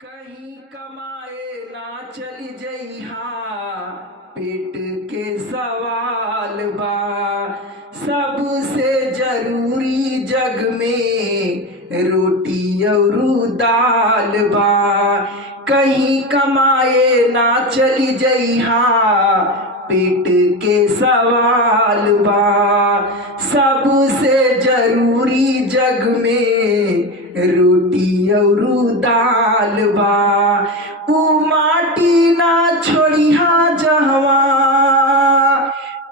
कहीं कमाए ना चली जइहा, पेट के सवाल बा। सबसे जरूरी जग में रोटी और दाल बा। कहीं कमाए ना चली जइहा, पेट के सवाल बा। सबसे जरूरी जग में रोटी और दाल बा। ऊ माटी ना छोड़िहा जहवा,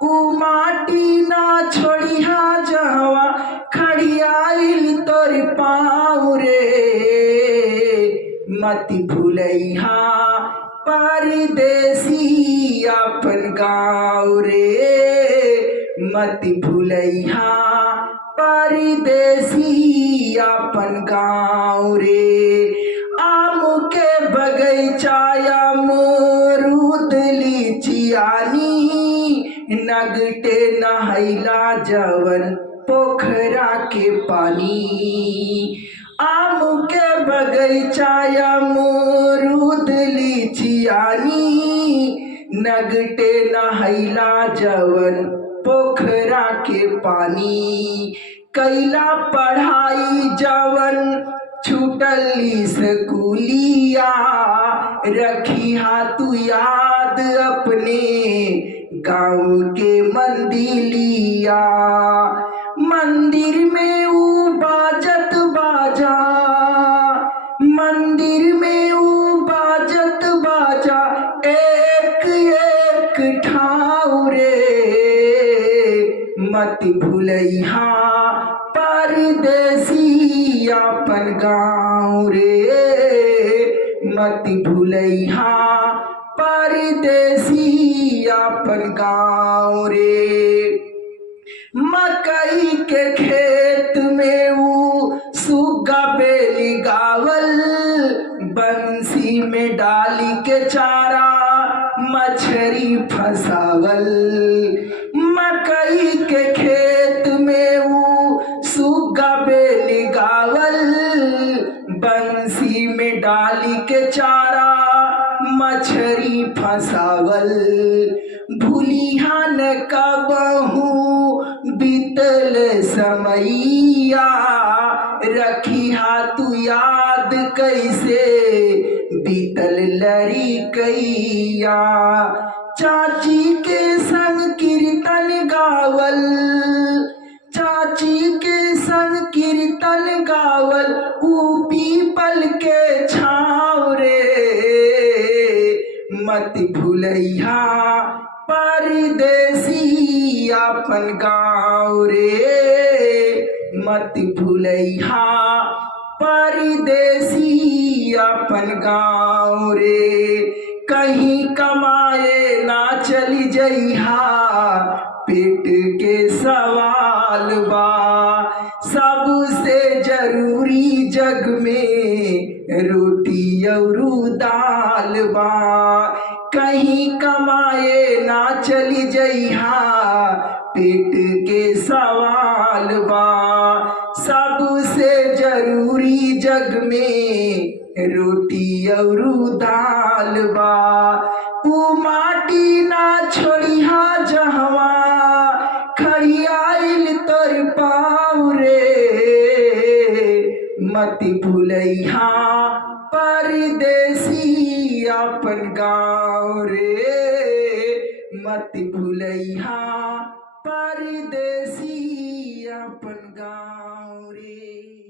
ऊ माटी ना छोड़िहा जहवा खड़ियाइल तोर पाँव रे। मत भूलैहा परदेसी अपन गाँव रे। मत भूलैहा परदेसी अपन गाँव रे। आम के बगैचा अमरूद लीचियानी, नगटे नहैला जवन पोखरा के पानी। आम के बगैचा अमरूद लीचियानी, नगटे नहैला जवन पोखरा के पानी। कैला पढ़ाई जवन छूटल स्कूलिया, रखिहा तू याद अपने गाँव के मंदिलिया। मंदिर में ऊ बाजत बाजा, मंदिर में ऊ बाजत बाजा एक एक ठाव रे। मत भूलैहा परदेसी अपन गाँव रे। मत भूलैहा परदेसी अपन गाँव रे। मकई के खेत में ऊ सुग्गा बेली गावल, बंसी में डाली के चारा मछरी फसावल। मकई के खेत में ऊ सुग्गा बेली गावल, बंसी में डाली के चारा मछरी फसावल। भूलिहा न कबहू बीतल समैया, रखिहा तू याद कैसे बीतल लड़िकैया। चाची के संग कीर्तन गावल, चाची के संग कीर्तन गावल ऊ पीपल के छाँव रे। मत भूलैहा परदेसी अपन गाँव रे। मत भूलैहा परदेसी अपन गाँव रे। कहीं कमाए ना चली जइहा, पेट के सवाल बा। सबसे जरूरी जग में रोटी और दाल बा। कहीं कमाए ना चली जइहा, पेट के सवाल बा। सबसे जरूरी जग में रोटी और दाल बा। ऊ माटी ना छोड़िहा जहवा खड़ियाइल तोर पाँव रे। मत भूलैहा परदेसी अपन गाँव रे। मत भूलैहा परदेसी अपन गाँव रे।